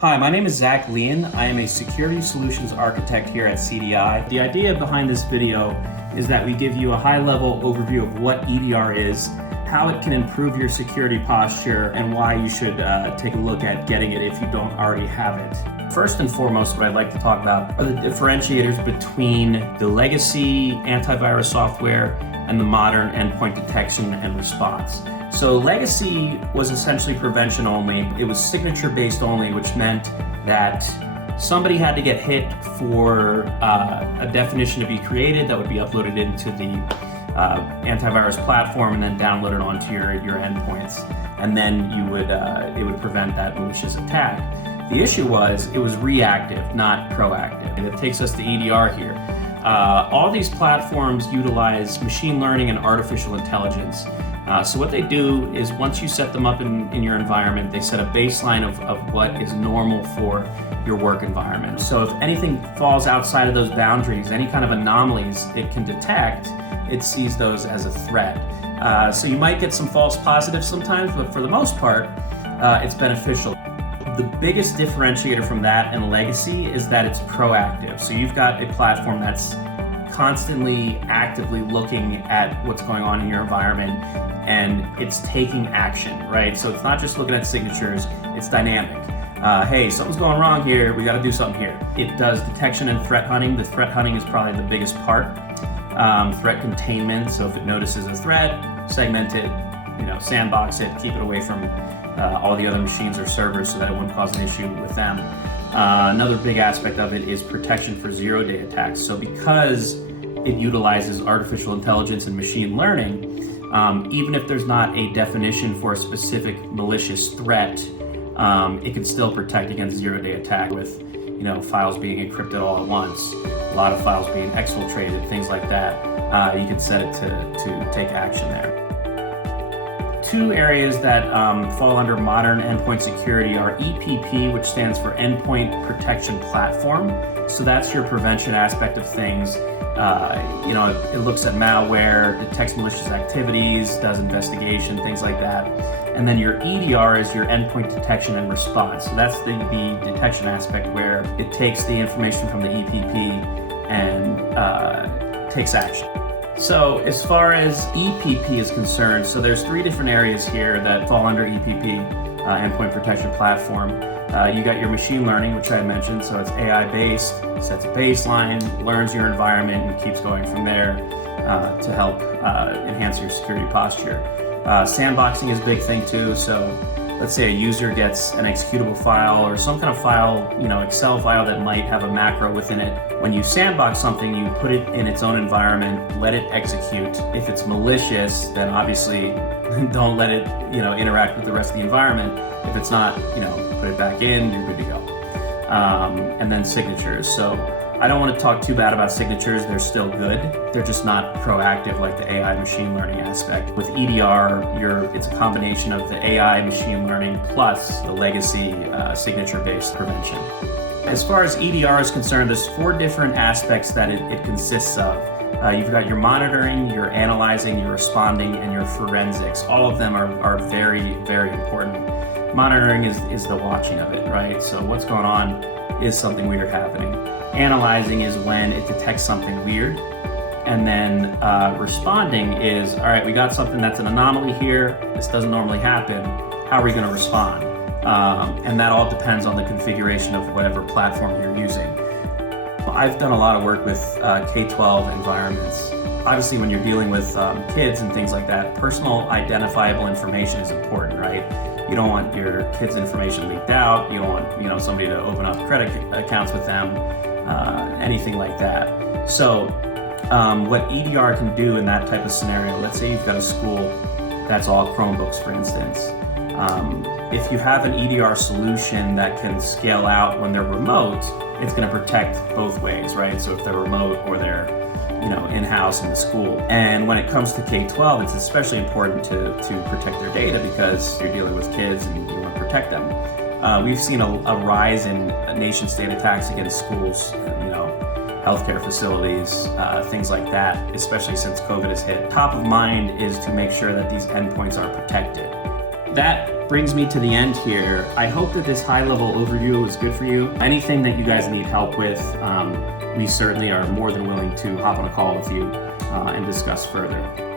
Hi, my name is Zach Leon. I am a security solutions architect here at CDI. The idea behind this video is that we give you a high-level overview of what EDR is, how it can improve your security posture, and why you should take a look at getting it if you don't already have it. First and foremost, what I'd like to talk about are the differentiators between the legacy antivirus software and the modern endpoint detection and response. So legacy was essentially prevention only. It was signature based only, which meant that somebody had to get hit for a definition to be created that would be uploaded into the antivirus platform and then downloaded onto your endpoints. And then it would prevent that malicious attack. The issue was it was reactive, not proactive. And it takes us to EDR here. All these platforms utilize machine learning and artificial intelligence. So what they do is once you set them up in your environment, they set a baseline of what is normal for your work environment. So if anything falls outside of those boundaries, any kind of anomalies it can detect, it sees those as a threat. So you might get some false positives sometimes, but for the most part, it's beneficial. The biggest differentiator from that and legacy is that it's proactive. So you've got a platform that's constantly actively looking at what's going on in your environment and it's taking action, right? So it's not just looking at signatures, it's dynamic. Hey, something's going wrong here, we gotta do something here. It does detection and threat hunting. The threat hunting is probably the biggest part. Threat containment, so if it notices a threat, segment it, sandbox it, keep it away from all the other machines or servers so that it wouldn't cause an issue with them. Another big aspect of it is protection for zero-day attacks. So because it utilizes artificial intelligence and machine learning, even if there's not a definition for a specific malicious threat, it can still protect against zero-day attack with files being encrypted all at once, a lot of files being exfiltrated, things like that. You can set it to take action there. Two areas that fall under modern endpoint security are EPP, which stands for Endpoint Protection Platform. So that's your prevention aspect of things. It looks at malware, detects malicious activities, does investigation, things like that. And then your EDR is your endpoint detection and response. So that's the detection aspect where it takes the information from the EPP and takes action. So as far as EPP is concerned, so there's three different areas here that fall under EPP, Endpoint Protection Platform. You got your machine learning, which I mentioned, so it's AI-based, sets a baseline, learns your environment, and keeps going from there to help enhance your security posture. Sandboxing is a big thing too, so let's say a user gets an executable file or some kind of file, Excel file that might have a macro within it. When you sandbox something, you put it in its own environment, let it execute. If it's malicious, then obviously don't let it, interact with the rest of the environment. If it's not, put it back in, you're good to go. And then signatures. So I don't want to talk too bad about signatures. They're still good. They're just not proactive like the AI machine learning aspect. With EDR, it's a combination of the AI machine learning plus the legacy signature-based prevention. As far as EDR is concerned, there's four different aspects that it consists of. You've got your monitoring, your analyzing, your responding, and your forensics. All of them are very, very important. Monitoring is the watching of it, right? So what's going on? Is something weird happening? Analyzing is when it detects something weird. And then responding is, all right, we got something that's an anomaly here. This doesn't normally happen. How are we going to respond? And that all depends on the configuration of whatever platform you're using. I've done a lot of work with K-12 environments. Obviously, when you're dealing with kids and things like that, personal identifiable information is important, right? You don't want your kids' information leaked out. You don't want somebody to open up credit accounts with them, anything like that. So what EDR can do in that type of scenario, let's say you've got a school that's all Chromebooks, for instance. If you have an EDR solution that can scale out when they're remote, it's going to protect both ways, right? So if they're remote or they're in-house in the school. And when it comes to K-12, it's especially important to protect their data because you're dealing with kids and you want to protect them. We've seen a rise in nation-state attacks against schools, healthcare facilities, things like that, especially since COVID has hit. Top of mind is to make sure that these endpoints are protected. That brings me to the end here. I hope that this high-level overview was good for you. Anything that you guys need help with, we certainly are more than willing to hop on a call with you and discuss further.